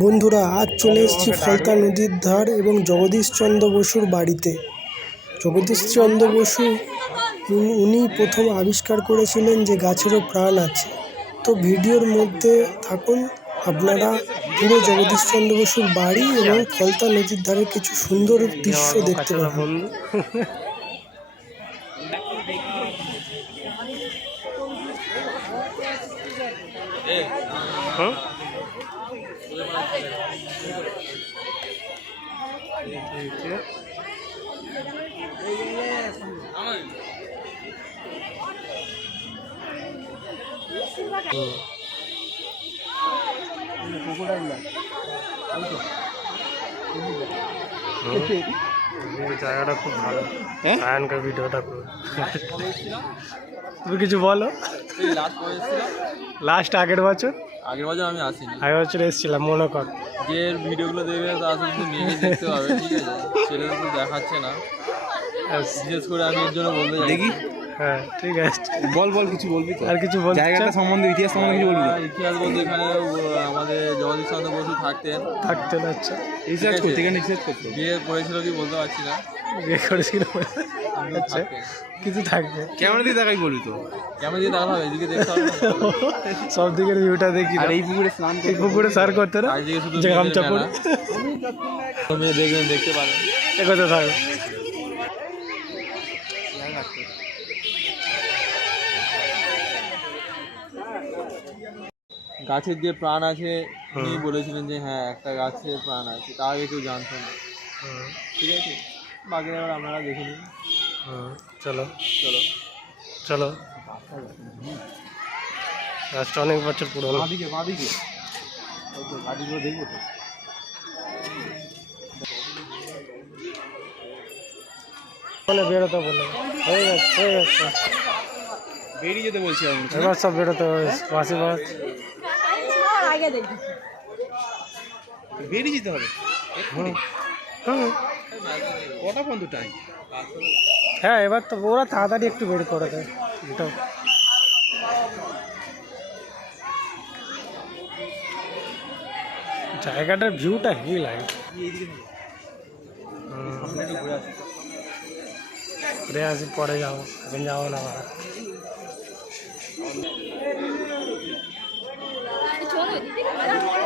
বন্ধুরা আজ চলে এসেছি ফলতা নদীর ধার এবং জগদীশচন্দ্র বসুর বাড়িতে। জগদীশচন্দ্র বসু উনি- উনি প্রথম আবিষ্কার করেছিলেন যে গাছেরও প্রাণ আছে। তো ভিডিওর মধ্যে থাকুন আপনারা পুরো জগদীশচন্দ্র বসুর বাড়ি এবং ফলতা নদীর ধারে কিছু সুন্দর দৃশ্য দেখতে পাবেন। এই জায়গাটা খুব ভালো হ্যাঁ? আয়নকার ভিডিওটা খুব তুমি কিছু বলো এই লাস্ট করেছিলাম লাস্ট আগের বছর আগের বছর আমি আসিনি। আগের বছর এসেছিলাম মনে কর যে ভিডিওগুলো দেখবে তা আসলে শুধু মেয়েকে দেখতে হবে ঠিক আছে? ছেলেদের তো দেখাচ্ছে না। বিশেষ করে আমি এর জন্য বলতে দেখি। হ্যাঁ ঠিক আছে। বল বল কিছু বলবি আর কিছু বলতে জায়গাটা সম্বন্ধে ইতিহাস সম্বন্ধে কিছু বলবি তো? ইতিহাস বলতে এখানে আমাদের জগদীশ চন্দ্র বসু থাকতেন। থাকতে যাচ্ছে রিসার্চ করতে। এখানে রিসার্চ করতে? বিয়ে করেছিল কি বলতে পারছি না। বিয়ে করেছিল আচ্ছা কিছু থাকবে। ক্যামেরা দিয়ে দেখাই বলবি তো। কেমন দিয়ে দেখাতে হবে এদিকে দেখতে হবে সব দিকের ভিউটা দেখি আর এই পুকুরে স্নান এই পুকুরে সার করতে না? চারিদিকে যে গামছা পরে মেলা। দেখবেন দেখতে গাছের যে প্রাণ আছে উনি বলেছিলেন যে হ্যাঁ একটা গাছের প্রাণ আছে তা আগে কেউ জানতো না। ঠিক আছে? বাকি এবার আপনারা দেখে নিন। হুম, চলো। চলো। চলো। গাছটা অনেক বছর পুরনো। বাঁদিকে বাঁদিকে। ওই তো গাড়িগুলো দেখব তো। মানে বেরোতে বলে। হয়ে গেছে হয়ে গেছে। বেরিয়ে যেতে বলছি আমি। এবার সব বেরোতে হবে বাসি বাস। বেরিয়ে যেতে হবে। কটা পর্যন্ত টাইম হ্যাঁ এবার তো ওরা তাড়াতাড়ি একটু বের করে দেয়। এটা। জায়গাটার ভিউটা হেভি লাগে। হুম, ঘুরে আসি পরে যাব। এখন যাব না আমরা এই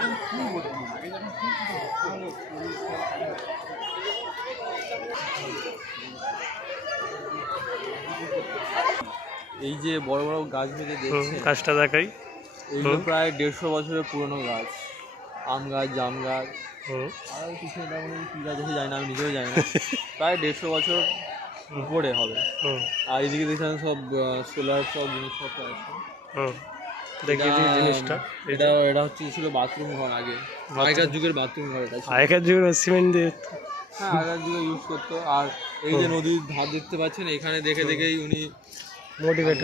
এই যে বড় বড় গাছগুলো হুম, দেখছেন গাছটা দেখাই। এইগুলো হুম। প্রায় দেড়শো বছরের পুরনো গাছ। আম গাছ জাম গাছ। হুম। আর কিছু তেমন কী গাছ আছে জানি না আমি নিজেও জানি না। প্রায় দেড়শো বছর উপরে হবে। আর এদিকে দেখছেন সব সোলার সব জিনিসপত্র আছে। হুম। দেখিয়ে দিই জিনিসটা। এটা এটা হচ্ছে ছিল বাথরুম ঘর আগে। আগেকার যুগের বাথরুম ঘর এটা আগেকার যুগের সিমেন্ট দিয়ে হ্যাঁ আগেকার যুগে ইউজ করতো। আর এই যে নদীর ধার দেখতে পাচ্ছেন এখানে দেখে দেখেই উনি মোটিভেট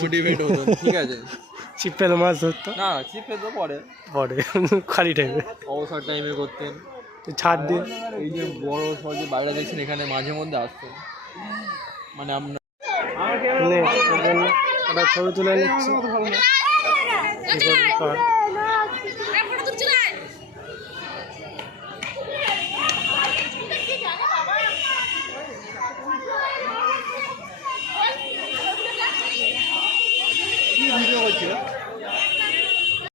মোটিভেট হতো। ঠিক আছে। মাছ ধরতো। না তো পরে পরে খালি টাইমে অবসর টাইমে করতেন। ছাদ দিয়ে এই যে বড় সড় যে বাইরে দেখছেন এখানে মাঝে মধ্যে আসতেন। মানে আপনার ওর ছবি তুলে নিচ্ছি ভিডিও করবি কর।